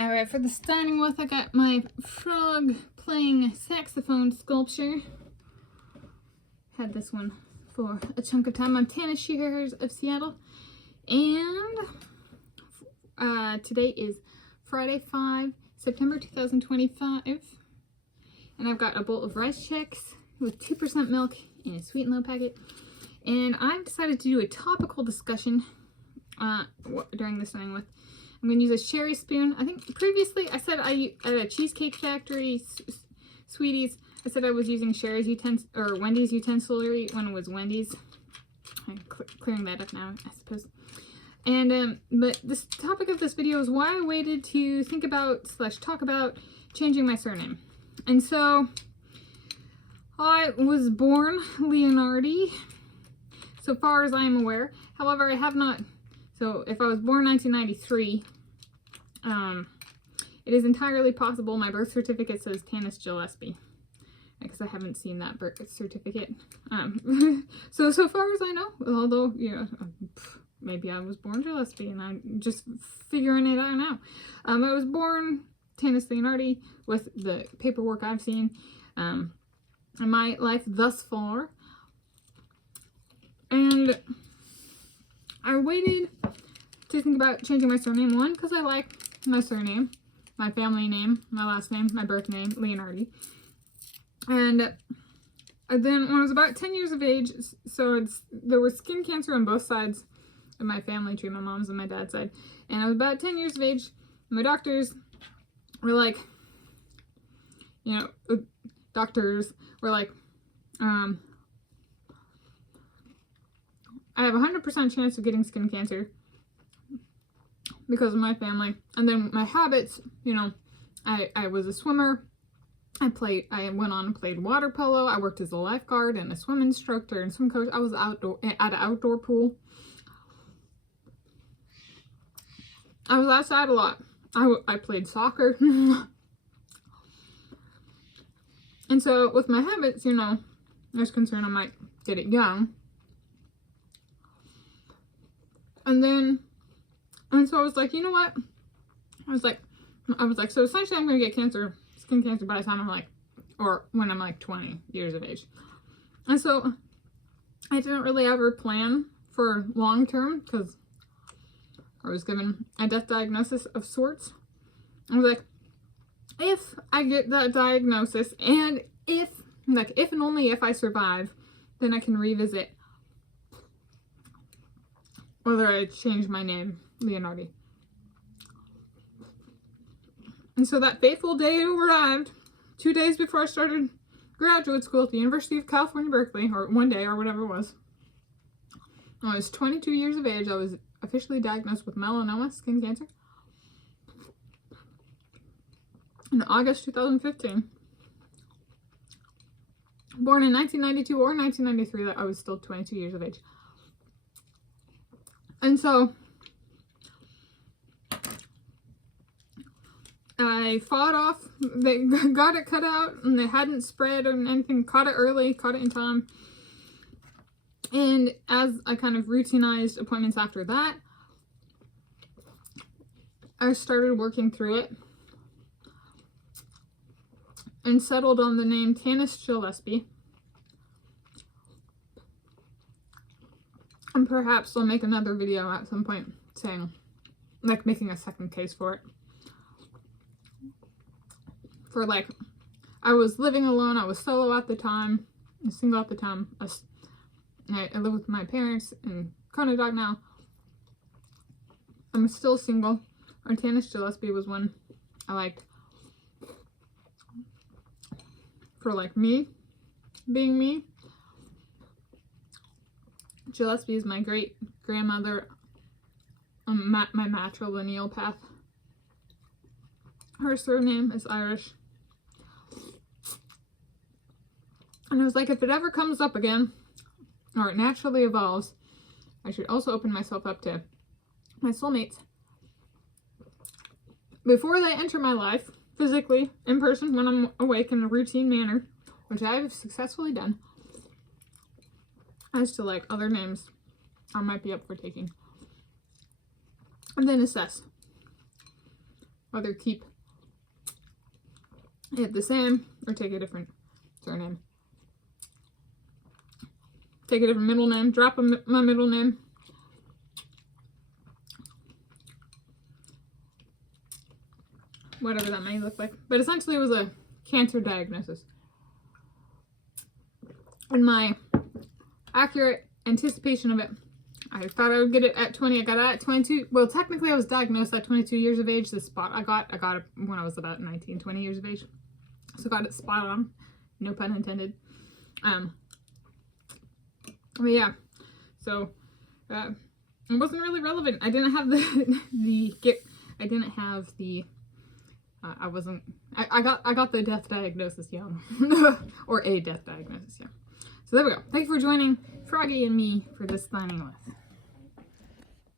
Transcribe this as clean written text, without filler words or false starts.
Alright, for the starting with, I got my frog playing saxophone sculpture. Had this one for a chunk of time. I'm Tanis of Seattle. And today is Friday, September 2025. And I've got a bowl of rice checks with 2% milk in a sweet and low packet. And I've decided to do a topical discussion during this starting with. I'm going to use a cherry spoon. I think previously I said at a Cheesecake Factory, Sweeties, I said I was using Sherry's Wendy's utensilary when it was Wendy's. I'm clearing that up now, I suppose. And, but this topic of this video is why I waited to think about / talk about changing my surname. And so, I was born Leonhardi, so far as I am aware. However, I have not. So if I was born 1993, it is entirely possible my birth certificate says Tanis Gillespie, because I haven't seen that birth certificate. So far as I know, although, you know, maybe I was born Gillespie and I'm just figuring it out now. I was born Tanis Leonhardi with the paperwork I've seen in my life thus far. And I waited to think about changing my surname. One, because I like my surname, my family name, my last name, my birth name, Leonhardi. And then when I was about 10 years of age, so there was skin cancer on both sides of my family tree, my mom's and my dad's side. And I was about 10 years of age. My doctors were like, you know, doctors were like, I have a 100% chance of getting skin cancer because of my family. And then my habits, you know, I was a swimmer. I went on and played water polo. I worked as a lifeguard and a swim instructor and swim coach. I was at an outdoor pool. I was outside a lot. I played soccer. And so with my habits, you know, there's concern I might get it young. And so I was like, you know what? I was like, so essentially I'm going to get skin cancer by the time I'm like, or when I'm like 20 years of age. And so I didn't really ever plan for long term because I was given a death diagnosis of sorts. I was like, if I get that diagnosis and if and only if I survive, then I can revisit whether I change my name, Leonhardi. And so that fateful day arrived 2 days before I started graduate school at the University of California, Berkeley, or one day, or whatever it was. I was 22 years of age. I was officially diagnosed with melanoma, skin cancer, in August 2015. Born in 1992 or 1993, I was still 22 years of age. And so I fought off, they got it cut out and they hadn't spread or anything, caught it early, caught it in time. And as I kind of routinized appointments after that, I started working through it and settled on the name Tanis Gillespie. And perhaps I'll make another video at some point saying, like, making a second case for it. For, like, I was living alone, I was solo at the time, single at the time. I live with my parents and Kona dog now. I'm still single. Or Tanis Gillespie was one I liked. For, like, me, being me. Gillespie is my great-grandmother, my matrilineal path. Her surname is Irish. And I was like, if it ever comes up again, or it naturally evolves, I should also open myself up to my soulmates. Before they enter my life, physically, in person, when I'm awake in a routine manner, which I have successfully done, as to, like, other names I might be up for taking. And then assess. whether keep it the same or take a different surname. Take a different middle name, drop my middle name. Whatever that may look like. But essentially it was a cancer diagnosis. And my accurate anticipation of it, I thought I would get it at 20. I got it at 22. Well, technically I was diagnosed at 22 years of age. The spot I got it when I was about 19, 20 years of age. So got it spot on. No pun intended. But yeah, so it wasn't really relevant. I didn't have I got the death diagnosis young. Or a death diagnosis young. So there we go. Thank you for joining Froggy and me for this signing with.